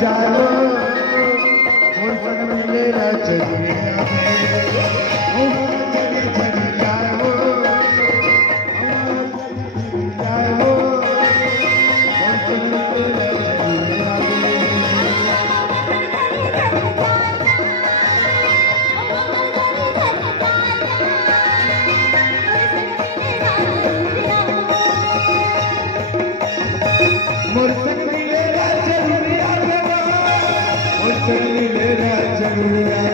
जाओ मुर्शन मिलेगा चलिए मुर्शन मिलेगा चलिए मुर्शन मिलेगा चलिए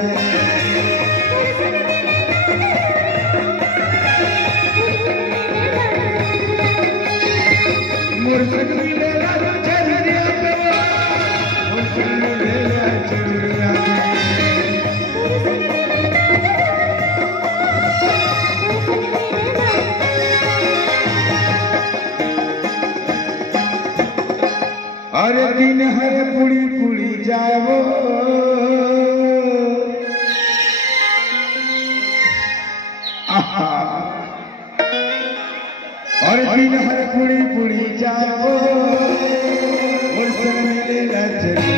मुर्शन मिलेगा चलिए मुर्शन मिलेगा चलिए अरे दिन है पुड़ी पुड़ी जाओ और दिन है पुड़ी पुड़ी जाओ मुर्शन मिलेगा चलिए